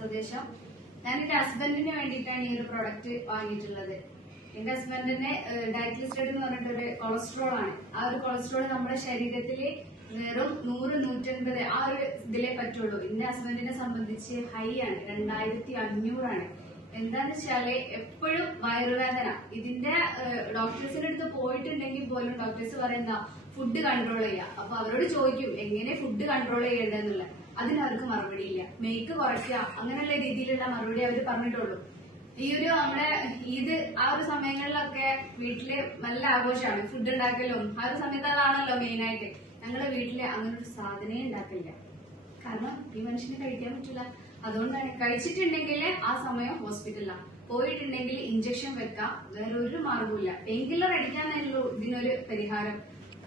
സ്വദേശം. ഞാൻ എന്റെ ഹസ്ബൻഡിന് വേണ്ടിയിട്ടാണ് ഈ ഒരു പ്രൊഡക്റ്റ് വാങ്ങിയിട്ടുള്ളത്. എന്റെ ഹസ്ബൻഡിന് ഡയറ്റിലിസ്റ്റഡ് എന്ന് പറഞ്ഞിട്ടൊരു കൊളസ്ട്രോൾ ആണ്. ആ ഒരു കൊളസ്ട്രോൾ നമ്മുടെ ശരീരത്തില് വെറും 100-150 ആ ഒരു ഇതിലേ പറ്റുള്ളൂ. എന്റെ ഹസ്ബൻഡിനെ സംബന്ധിച്ച് ഹൈ ആണ്, 2500 ആണ്. എന്താന്ന് വെച്ചാല് എപ്പോഴും വയറുവേദന. ഇതിന്റെ ഡോക്ടേഴ്സിന്റെ അടുത്ത് പോയിട്ടുണ്ടെങ്കിൽ പോലും ഡോക്ടേഴ്സ് പറയുന്ന ഫുഡ് കൺട്രോൾ ചെയ്യുക. അപ്പൊ അവരോട് ചോദിക്കും എങ്ങനെ ഫുഡ് കൺട്രോൾ ചെയ്യേണ്ടതെന്നുള്ള. അതിനവർക്ക് മറുപടിയില്ല. മെയ്ക്ക് കുറയ്ക്കുക അങ്ങനെയുള്ള രീതിയിലുള്ള മറുപടി അവർ പറഞ്ഞിട്ടുള്ളൂ. ഈ ഒരു നമ്മുടെ ഈദ് ആ ഒരു സമയങ്ങളിലൊക്കെ വീട്ടില് നല്ല ആഘോഷമാണ്. ഫുഡ് ഉണ്ടാക്കലും ആ ഒരു സമയത്ത് അതാണല്ലോ മെയിൻ ആയിട്ട്. ഞങ്ങളുടെ വീട്ടില് അങ്ങനെ ഒരു സാധനേ ഉണ്ടാക്കില്ല. കാരണം ഈ മനുഷ്യന് കഴിക്കാൻ പറ്റില്ല. അതുകൊണ്ടാണ് കഴിച്ചിട്ടുണ്ടെങ്കിൽ ആ സമയം ഹോസ്പിറ്റലിലാണ്, പോയിട്ടുണ്ടെങ്കിൽ ഇഞ്ചക്ഷൻ വെക്കാം. വേറെ ഒരു മാർഗമില്ല. പെയിൻ കില്ലർ അടിക്കാന്നുള്ളൂ ഇതിനൊരു പരിഹാരം.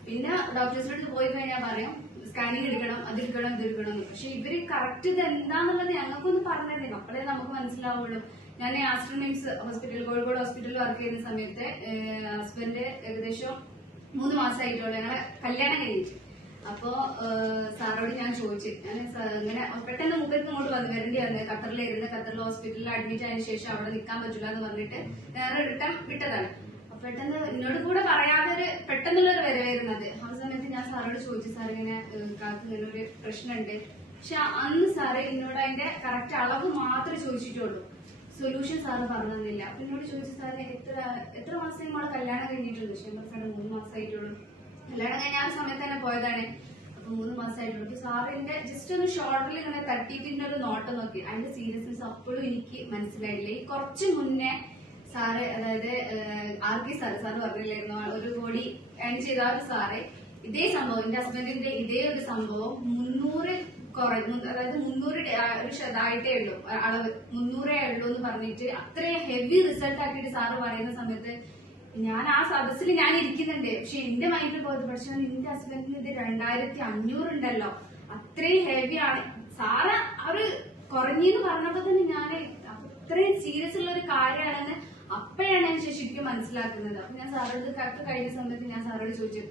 പിന്നെ ഡോക്ടേഴ്സിന്റെ അടുത്ത് പോയി കഴിഞ്ഞാൽ പറയും സ്കാനിങ് എടുക്കണം, അതെടുക്കണം, ഇതെടുക്കണം. പക്ഷെ ഇവര് കറക്റ്റ് ഇത് എന്താന്നുള്ളത് ഞങ്ങൾക്കൊന്ന് പറഞ്ഞിരുന്നു. അപ്പോഴേ നമുക്ക് മനസ്സിലാവുള്ളൂ. ഞാൻ ആസ്റ്റർ മിംസ് ഹോസ്പിറ്റൽ, കോഴിക്കോട് ഹോസ്പിറ്റലിൽ വർക്ക് ചെയ്യുന്ന സമയത്ത് ഹസ്ബൻഡ് ഏകദേശം 3 മാസമായിട്ടുള്ളൂ ഞങ്ങളെ കല്യാണം കഴിഞ്ഞിട്ട്. അപ്പോ സാറോട് ഞാൻ ചോദിച്ചു, ഞാൻ ഇങ്ങനെ പെട്ടെന്ന് മുഖത്ത് ഇങ്ങോട്ട് വരേണ്ടി വന്നത്. ഖത്തറിൽ ഹോസ്പിറ്റലിൽ അഡ്മിറ്റ് ആയതിനു ശേഷം അവിടെ നിൽക്കാൻ പറ്റില്ല എന്ന് പറഞ്ഞിട്ട് വേറെ റിട്ടേൺ വിട്ടതാണ്. അപ്പൊ പെട്ടെന്ന് എന്നോട് കൂടെ പറയാതെ ഒരു പെട്ടെന്നുള്ളൊരു വരവായിരുന്നത്. ആ സമയത്ത് ഞാൻ സാറോട് ചോദിച്ചു, സാർ ഇങ്ങനെ കാക്ക് ഇങ്ങനെ ഒരു പ്രശ്നമുണ്ട്. പക്ഷെ അന്ന് സാറ് എന്നോട് അതിന്റെ കറക്റ്റ് അളവ് മാത്രമേ ചോദിച്ചിട്ടുള്ളൂ. സൊല്യൂഷൻ സാറ് പറഞ്ഞു തന്നില്ല. അപ്പൊ എന്നോട് ചോദിച്ചു, സാറ് എത്ര മാസം നമ്മളെ കല്യാണം കഴിഞ്ഞിട്ടുണ്ട്? സാറ് 3 മാസമായിട്ടുള്ളൂ. കല്യാണം കഴിഞ്ഞ ആ സമയത്ത് തന്നെ പോയതാണ്. അപ്പൊ 3 മാസമായിട്ടുള്ളൂ. സാറിന്റെ ജസ്റ്റ് ഒന്ന് ഷോൾഡറിൽ ഇങ്ങനെ തട്ടിയിട്ട് ഒരു നോട്ടം നോക്കി. അതിന്റെ സീരിയസ്നെസ് അപ്പോഴും എനിക്ക് മനസ്സിലായില്ല. ഈ കുറച്ചു മുന്നേ സാറ്, അതായത് RK സാറ് പറഞ്ഞില്ലായിരുന്നു 1 കോടി ഏൺ ചെയ്ത ആ ഒരു സാറ് ഇതേ സംഭവം, എന്റെ ഹസ്ബൻഡിന്റെ ഇതേ ഒരു സംഭവം 300 കുറഞ്ഞു. അതായത് 300 ഒരു ശതമായിട്ടേ ഉള്ളൂ, അളവ് 300 ഉള്ളൂ എന്ന് പറഞ്ഞിട്ട് അത്രയും ഹെവി റിസൾട്ട് ആക്കിയിട്ട് സാറ് പറയുന്ന സമയത്ത് ഞാൻ ആ സദസ്സിൽ ഞാൻ ഇരിക്കുന്നുണ്ട്. പക്ഷെ എന്റെ മൈൻഡിൽ പോയത് പക്ഷെ എന്റെ ഹസ്ബൻഡിന് ഇത് 2500 ഉണ്ടല്ലോ, അത്രയും ഹെവി ആണ്. സാറ് അവര് കുറഞ്ഞെന്ന് പറഞ്ഞപ്പോ തന്നെ ഞാൻ അത്രയും സീരിയസ് ഉള്ള ഒരു കാര്യമാണെന്ന് അപ്പോഴാണ് ഞാൻ ശരിക്കും മനസ്സിലാക്കുന്നത്. അപ്പൊ ഞാൻ സാറോട് കത്ത് കഴിഞ്ഞ സമയത്ത് ഞാൻ സാറോട് ചോദിച്ചു,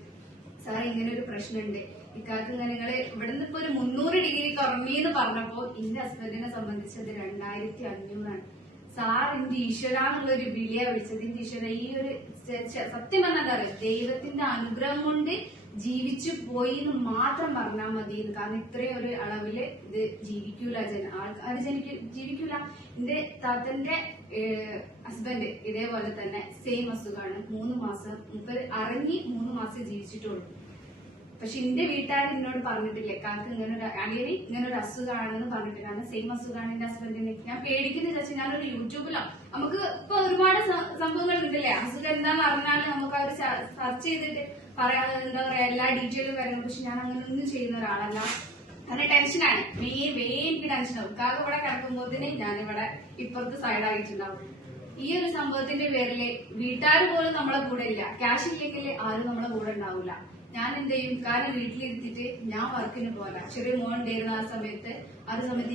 സാർ ഇങ്ങനെ ഒരു പ്രശ്നമുണ്ട്, ഇക്കാലത്ത് ഇങ്ങനെ നിങ്ങള് ഇവിടെ നിന്ന് ഇപ്പൊ ഒരു 300 ഡിഗ്രി കുറഞ്ഞെന്ന് പറഞ്ഞപ്പോ എന്റെ ഹസ്ബൻഡിനെ സംബന്ധിച്ചത് 2500 ആണ്. സാർ എന്റെ ഈശ്വരാന്നുള്ളൊരു വിളിയാ വിളിച്ചത്. എന്റെ ഈശ്വര ഈ ഒരു സത്യം പറഞ്ഞാൽ അറിയാം, ദൈവത്തിന്റെ അനുഗ്രഹം കൊണ്ട് ജീവിച്ചു പോയി എന്ന് മാത്രം പറഞ്ഞാൽ മതി. കാരണം ഇത്രയും ഒരു അളവില് ഇത് ജീവിക്കൂല, ആൾക്കാർ ജീവിക്കൂല. എന്റെ താത്തന്റെ ഹസ്ബൻഡ് ഇതേപോലെ തന്നെ സെയിം അസുഖമാണ്. 3 മാസം അറിഞ്ഞ് 3 മാസം ജീവിച്ചിട്ടുള്ളൂ. പക്ഷെ എന്റെ വീട്ടുകാർ എന്നോട് പറഞ്ഞിട്ടില്ലേ കാക്ക് ഇങ്ങനെ ഒരു അസുഖമാണെന്ന് പറഞ്ഞിട്ടില്ല. കാരണം സെയിം അസുഖമാണ് എന്റെ ഹസ്ബൻഡിന്. ഞാൻ പേടിക്കുന്ന വെച്ചാൽ ഞാനൊരു യൂട്യൂബിലോ നമുക്ക് ഇപ്പൊ ഒരുപാട് സംഭവങ്ങൾ ഉണ്ടല്ലേ, അസുഖം എന്താന്ന് അറിഞ്ഞാലും നമുക്ക് അവർ സെർച്ച് ചെയ്തിട്ട് പറയാതെ എന്താ പറയാ എല്ലാ ഡീറ്റെയിലും കാര്യങ്ങളും. പക്ഷെ ഞാൻ അങ്ങനെ ഒന്നും ചെയ്യുന്ന ഒരാളല്ല. അങ്ങനെ ടെൻഷനാണ് എനിക്ക് ടെൻഷനാവും. കാക്ക് ഇവിടെ കിടക്കുമ്പോഴത്തേന് ഞാനിവിടെ ഇപ്പുറത്ത് സൈഡായിട്ടുണ്ടാവും. ഈ ഒരു സംഭവത്തിന്റെ പേരില് വീട്ടുകാർ പോലും നമ്മളെ കൂടെ ഇല്ല. ക്യാഷ് ഇല്ലെങ്കിൽ ആരും നമ്മളെ കൂടെ ഉണ്ടാവില്ല. ഞാൻ എന്ത് ചെയ്യും, കാരണം വീട്ടിലിരുത്തിട്ട് ഞാൻ വർക്കിന് പോകാം. ചെറിയ മോൻ ഉണ്ടായിരുന്ന ആ സമയത്ത്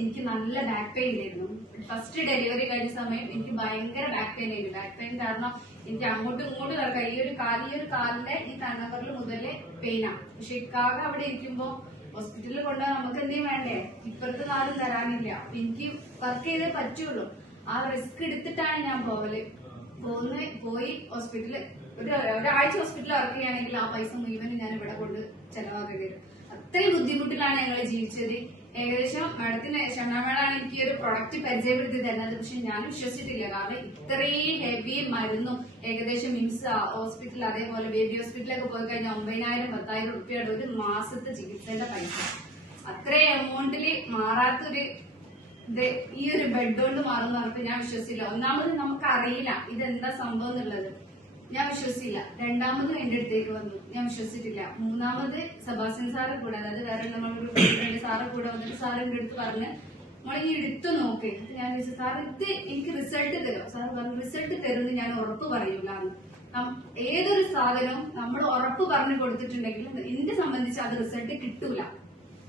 എനിക്ക് നല്ല ബാക്ക് പെയിൻ ഉണ്ടായിരുന്നു. ഫസ്റ്റ് ഡെലിവറി കഴിഞ്ഞ സമയം എനിക്ക് ഭയങ്കര ബാക്ക് പെയിൻ ആയിരുന്നു. ബാക്ക് പെയിൻ കാരണം എനിക്ക് അങ്ങോട്ടും ഇങ്ങോട്ടും കിടക്കാം. ഈ ഒരു കാലിന്റെ ഈ തണ്ണവറിൽ മുതലേ പെയിനാണ്. പക്ഷെ ഇക്കാകെ അവിടെ ഇരിക്കുമ്പോ ഹോസ്പിറ്റലിൽ കൊണ്ടുപോകാൻ നമുക്ക് എന്തെങ്കിലും വേണ്ടേ, ഇപ്പുറത്ത് കാലം തരാനില്ല. എനിക്ക് വർക്ക് ചെയ്തേ പറ്റുള്ളൂ. ആ റിസ്ക് എടുത്തിട്ടാണ് ഞാൻ പോയി ഹോസ്പിറ്റലിൽ ഒരാഴ്ച ഹോസ്പിറ്റലിൽ വർക്ക് ചെയ്യുകയാണെങ്കിൽ ആ പൈസ മുഴുവൻ ഞാൻ ഇവിടെ കൊണ്ട് ചെലവാക്കേണ്ടി വരും. അത്രയും ബുദ്ധിമുട്ടിലാണ് ഞങ്ങൾ ജീവിച്ചത്. ഏകദേശം മാഡത്തിന് ഷണ്ണാമേടാണ് എനിക്ക് ഈ ഒരു പ്രൊഡക്റ്റ് പരിചയപ്പെടുത്തി തരുന്നത്. പക്ഷെ ഞാൻ വിശ്വസിച്ചിട്ടില്ല. കാരണം ഇത്രയും ഹെവി മരുന്നും ഏകദേശം മിംസ് ഹോസ്പിറ്റൽ അതേപോലെ ബേബി ഹോസ്പിറ്റലൊക്കെ പോയി കഴിഞ്ഞാൽ 9,000-10,000 രൂപയുടെ ഒരു മാസത്തെ ചികിത്സയുടെ പൈസ. അത്രയും എമൗണ്ടില് മാറാത്തൊരു ഇത് ഈ ഒരു ബെഡ് കൊണ്ട് മാറുന്ന പറഞ്ഞപ്പോൾ ഞാൻ വിശ്വസിച്ചില്ല. ഒന്നാമത് നമുക്കറിയില്ല ഇതെന്താ സംഭവം എന്നുള്ളത്, ഞാൻ വിശ്വസിച്ചില്ല. രണ്ടാമത് എന്റെ അടുത്തേക്ക് വന്നു, ഞാൻ വിശ്വസിച്ചിട്ടില്ല. മൂന്നാമത് സെബാസ്റ്റ്യൻ സാറ് കൂടെ, അതായത് വേറെ നമ്മളൊരു സാറ് കൂടെ വന്നിട്ട് സാർ എന്റെ അടുത്ത് പറഞ്ഞ് നമ്മളെ ഈ എടുത്തു നോക്ക്. ഞാൻ ചോദിച്ചു, സാർ ഇത് എനിക്ക് റിസൾട്ട് തരും. സാർ പറഞ്ഞു റിസൾട്ട് തരുമെന്ന് ഞാൻ ഉറപ്പ് പറയൂല. ഏതൊരു സാധനവും നമ്മൾ ഉറപ്പ് പറഞ്ഞു കൊടുത്തിട്ടുണ്ടെങ്കിലും എന്നെ സംബന്ധിച്ച് അത് റിസൾട്ട് കിട്ടൂല.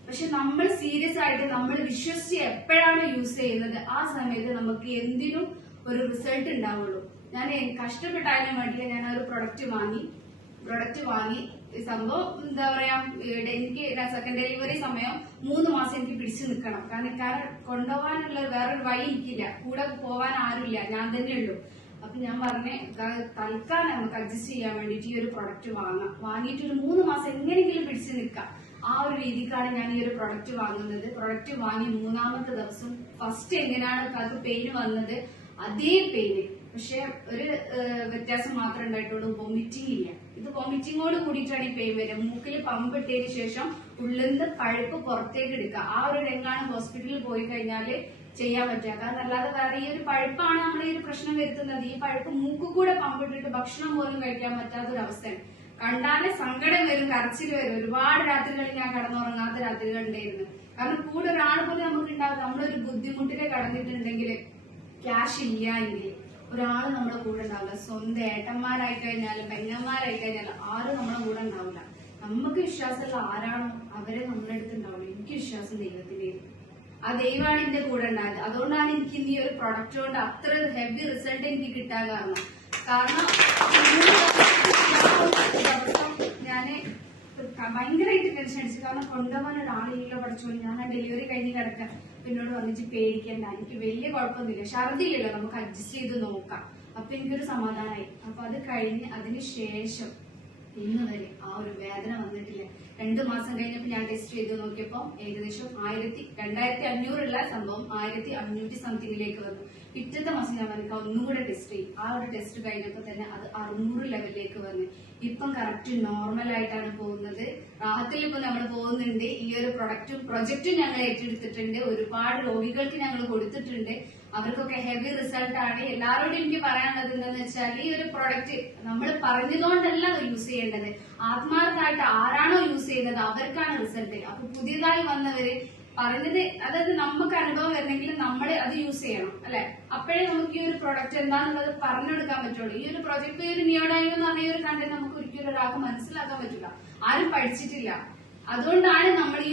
പക്ഷെ നമ്മൾ സീരിയസ് ആയിട്ട് നമ്മൾ വിശ്വസിച്ച് എപ്പോഴാണ് യൂസ് ചെയ്യുന്നത് ആ സമയത്ത് നമുക്ക് എന്തിനും ഒരു റിസൾട്ട് ഉണ്ടാവുള്ളൂ. ഞാൻ കഷ്ടപ്പെട്ടാലും വേണ്ടിയിട്ട് ഞാൻ ആ ഒരു പ്രൊഡക്റ്റ് വാങ്ങി സംഭവം എന്താ പറയാ, എനിക്ക് സെക്കൻഡ് ഡെലിവറി സമയം 3 മാസം എനിക്ക് പിടിച്ചു നിൽക്കണം. കാരണം കൊണ്ടുപോകാനുള്ള വേറൊരു വഴി എനിക്കില്ല, കൂടെ പോവാൻ ആരുമില്ല, ഞാൻ തന്നെ ഉള്ളൂ. അപ്പൊ ഞാൻ പറഞ്ഞേ തൽക്കാലം നമുക്ക് അഡ്ജസ്റ്റ് ചെയ്യാൻ വേണ്ടിട്ട് ഈ ഒരു പ്രൊഡക്റ്റ് വാങ്ങാം, വാങ്ങിയിട്ട് ഒരു 3 മാസം എങ്ങനെയെങ്കിലും പിടിച്ചു നിൽക്കാം. ആ ഒരു രീതിക്കാണ് ഞാൻ ഈ ഒരു പ്രൊഡക്റ്റ് വാങ്ങുന്നത്. പ്രൊഡക്റ്റ് വാങ്ങി 3ാമത്തെ ദിവസം ഫസ്റ്റ് എങ്ങനെയാണ് അത് പെയിന് വന്നത് അതേ പെയിന്, പക്ഷെ ഒരു വ്യത്യാസം മാത്രമേ ഉണ്ടായിട്ടുള്ളൂ, വൊമിറ്റിംഗ് ഇല്ല. ഇത് വൊമിറ്റിങ്ങോട് കൂടിയിട്ടാണ് ഈ പെയിൻ വരിക. മൂക്കിൽ പമ്പ് ഇട്ടതിന് ശേഷം ഉള്ളിന്ന് പഴുപ്പ് പുറത്തേക്ക് എടുക്കുക. ആ ഒരു രംഗാണ് ഹോസ്പിറ്റലിൽ പോയി കഴിഞ്ഞാല് ചെയ്യാൻ പറ്റുക. കാരണം അല്ലാതെ വേറെ ഈ ഒരു പഴുപ്പാണ് നമ്മുടെ ഈ ഒരു പ്രശ്നം വരുത്തുന്നത്. ഈ പഴുപ്പ് മൂക്ക് കൂടെ പമ്പിട്ടിട്ട് ഭക്ഷണം പോലും കഴിക്കാൻ പറ്റാത്തൊരവസ്ഥയാണ്. കണ്ടാല് സങ്കടം വരും, കരച്ചിൽ വരും. ഒരുപാട് രാത്രികളിൽ ഞാൻ കടന്നുറങ്ങാത്ത രാത്രികൾ ഉണ്ടായിരുന്നു. കാരണം കൂടെ ഒരാൾ പോലും നമുക്ക് ഉണ്ടാകും. നമ്മളൊരു ബുദ്ധിമുട്ടിലെ കടന്നിട്ടുണ്ടെങ്കിൽ, ക്യാഷ് ഇല്ല എങ്കിൽ ഒരാൾ നമ്മുടെ കൂടെ ഉണ്ടാവില്ല. സ്വന്തം ഏട്ടന്മാരായി കഴിഞ്ഞാലും പെങ്ങന്മാരായി കഴിഞ്ഞാലും ആരും നമ്മുടെ കൂടെ ഉണ്ടാവില്ല. നമുക്ക് വിശ്വാസമുള്ള ആരാണോ അവരെ നമ്മുടെ അടുത്ത് ഉണ്ടാവില്ല. എനിക്ക് വിശ്വാസം ദൈവത്തിന്റെ, ആ ദൈവമാണ് എന്റെ കൂടെ ഉണ്ടായത്. അതുകൊണ്ടാണ് എനിക്ക് ഇനി ഒരു പ്രൊഡക്റ്റ് കൊണ്ട് അത്ര ഹെവി റിസൾട്ട് എനിക്ക് കിട്ടാൻ കാരണം ഞാന് ഭയങ്കരമായിട്ട് ടെൻഷൻ അടിച്ചു. കാരണം കൊണ്ടുപോകാൻ ഒരാളില്ല പഠിച്ചോളൂ. ഞാൻ ആ ഡെലിവറി കഴിഞ്ഞ് കിടക്കാം. എന്നോട് വന്നിട്ട് പേടിക്കണ്ട, എനിക്ക് വലിയ കുഴപ്പമൊന്നുമില്ല, ഛർദിയില്ലല്ലോ, നമുക്ക് അഡ്ജസ്റ്റ് ചെയ്ത് നോക്കാം. അപ്പൊ എനിക്കൊരു സമാധാനമായി. അപ്പൊ അത് കഴിഞ്ഞ് അതിന് ശേഷം ഇന്ന് വരെ ആ ഒരു വേദന വന്നിട്ടില്ല. 2 മാസം കഴിഞ്ഞപ്പോ ഞാൻ ടെസ്റ്റ് ചെയ്ത് നോക്കിയപ്പോ ഏകദേശം 2500 ഉള്ള സംഭവം 1500 സംതിങ്ങിലേക്ക് വന്നു. പിറ്റത്തെ മാസം ഞാൻ പറഞ്ഞു ഒന്നും കൂടെ ടെസ്റ്റ് ചെയ്യും. ആ ഒരു ടെസ്റ്റ് കഴിഞ്ഞപ്പോ തന്നെ അത് 600 ലെവലിലേക്ക് വന്നു. ഇപ്പം കറക്റ്റ് നോർമൽ ആയിട്ടാണ് പോകുന്നത്. റാഹത്തിൽ ഇപ്പൊ നമ്മൾ പോകുന്നുണ്ട്. ഈ ഒരു പ്രൊജക്റ്റും ഞങ്ങൾ ഏറ്റെടുത്തിട്ടുണ്ട്. ഒരുപാട് രോഗികൾക്ക് ഞങ്ങൾ കൊടുത്തിട്ടുണ്ട്. അവർക്കൊക്കെ ഹെവി റിസൾട്ട് ആണ്. എല്ലാവരോടും എനിക്ക് പറയാനുള്ളത് എന്താണെന്ന് വെച്ചാൽ, ഈ ഒരു പ്രൊഡക്റ്റ് നമ്മൾ പറഞ്ഞതുകൊണ്ടല്ല അത് യൂസ് ചെയ്യേണ്ടത്. ആത്മാർത്ഥമായിട്ട് ആരാണോ യൂസ് ചെയ്യുന്നത് അവർക്കാണ് റിസൾട്ട്. അപ്പൊ പുതിയതായി വന്നവര് പറഞ്ഞത്, അതായത് നമുക്ക് അനുഭവം വരണമെങ്കിൽ നമ്മൾ അത് യൂസ് ചെയ്യണം, അല്ലെ? അപ്പോഴേ നമുക്ക് ഈ ഒരു പ്രൊഡക്റ്റ് എന്താണെന്നുള്ളത് പറഞ്ഞു കൊടുക്കാൻ പറ്റുള്ളൂ. ഈ ഒരു പ്രൊജക്ട്, ഈ ഒരു നിയോഡൈൻ എന്ന് പറഞ്ഞ ഒരു കണ്ടന്റ് നമുക്ക് ഒരിക്കലും ഒരാൾക്ക് മനസ്സിലാക്കാൻ പറ്റില്ല. ആരും പഠിച്ചിട്ടില്ല. അതുകൊണ്ടാണ് നമ്മൾ ഈ